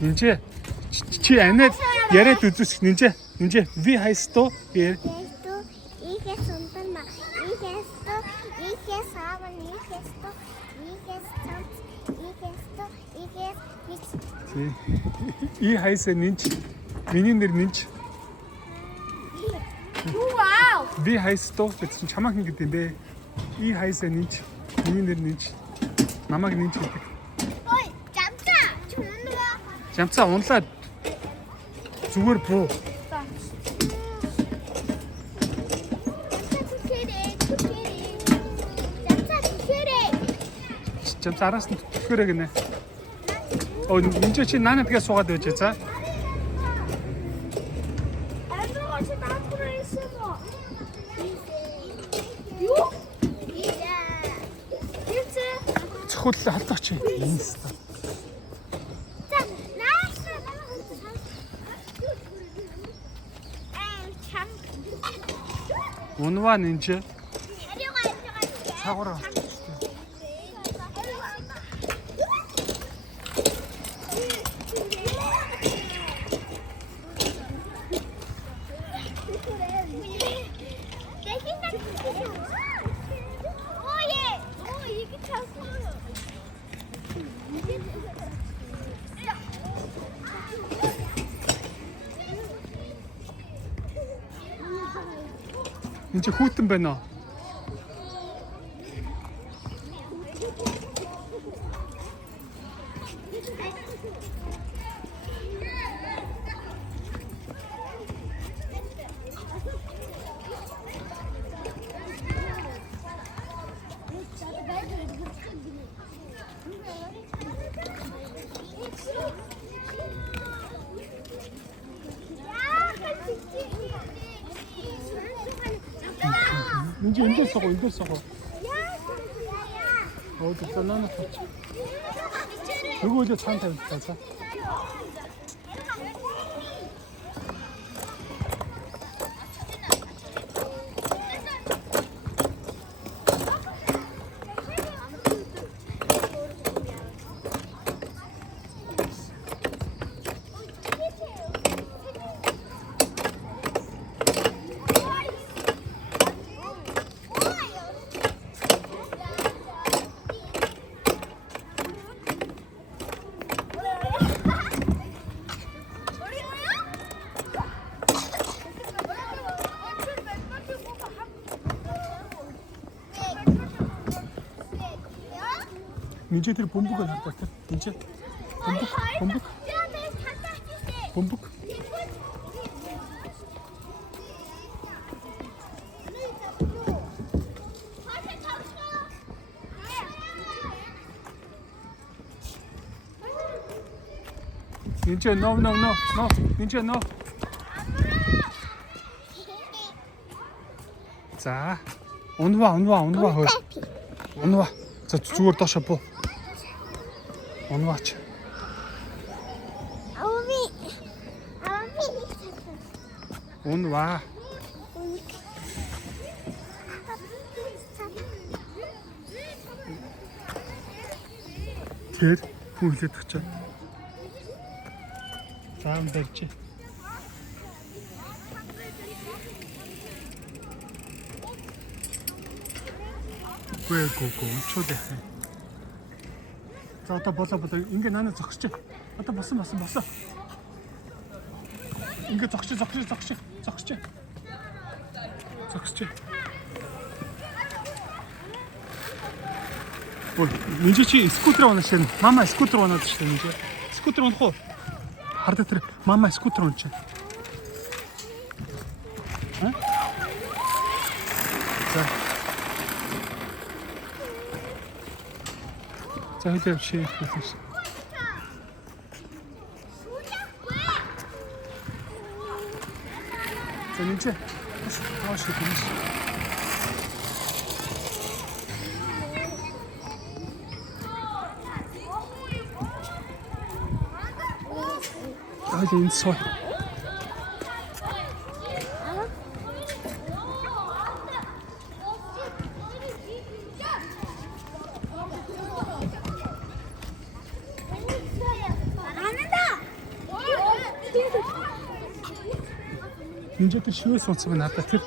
Нинче. Чи анаад яриад үзүүс нинче. Ви хайсто. И хайса нинч. Миний нэр нинч. Вау! Ви хайсто гэсэн чамаахан гэдэг юм бэ. И хайса нинч. Миний нэр нинч. Намайг нинч гэдэг. Ой, жамцаа. Чи унаа. Жамцаа унлаад зүгээр буу. Жамцаа араас нь түтгээрэй гинэ. Нинче чи наанадгаа суугаад байж за. Цохол халдаач юм. Унваа нинче. Цаагаараа. Нинче хүүтэн байна уу? Нинче эндээс сого. Өдөр нанаа тач. Нөгөөлөө цаан тавьчихсан цаа. Нинче тэр бөмбөг хардаг тэр. Нинче. Бөмбөг. Нинче no. Нинче no. За. Унваа хөө. Унваа. За зүгээр доошо буу. Унваач. Унваа. Тэр хүлээд очоо. Заам барьж. Гүгүү чууд яах юм. За одоо болоо ингээ наана зогсож. Одоо босон. Ингээ зогсож. Ой, нинче чи скутер унаш юм. Мама скутер унаад шүү дээ нинче. Скутер унах уу? Хардаа тэр мама скутер унч. За хэлээ чи хэлээш. За нинче. Ааш хэлээш. Hadi inside. Ninja тэр шивээс унцсан байна надад тэр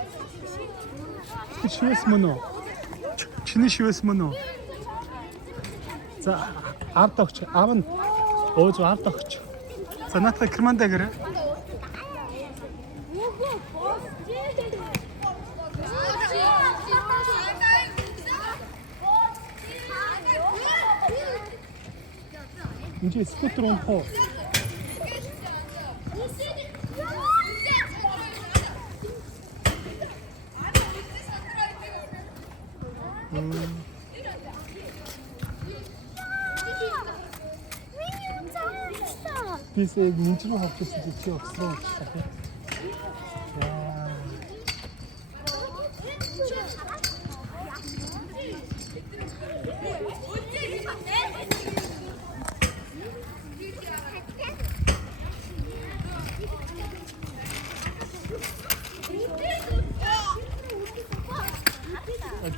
шивээс мөн үү? Чиний шивээс мөн үү? За ард огч аав нь өөж ард огч. За наатах команда гэрэ. Ninja скутер унах. Бисээ Ninja руу хавчихсан чи огсроо болчихлаа тийм.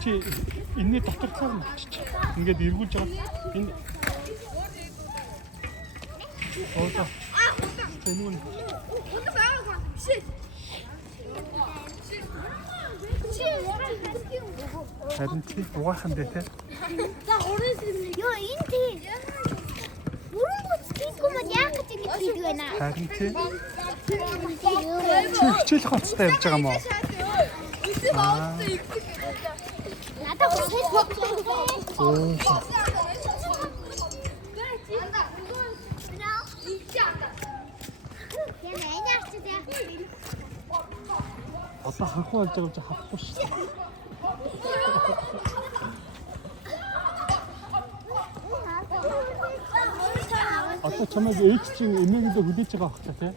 Чи энэний дотор цаар нь очиж. Ингээд эргүүлж байгаа. Энэ Оото. Тэнүүн. Харин чи угаахан дээ те. Ёо энэ тий. Бүрэн бүцгийггүй мод яах гэж ингэж хийдэг вэ наа? Харин чи хичээл хоцтой явж байгаа мó. Надад хүсэж байна. Одоо ханхуу болж байгаа ч хавахгүй шүү дээ. Одоо чамайг ээж чинь эмээгээ хүлээж байгаа багчаа тий.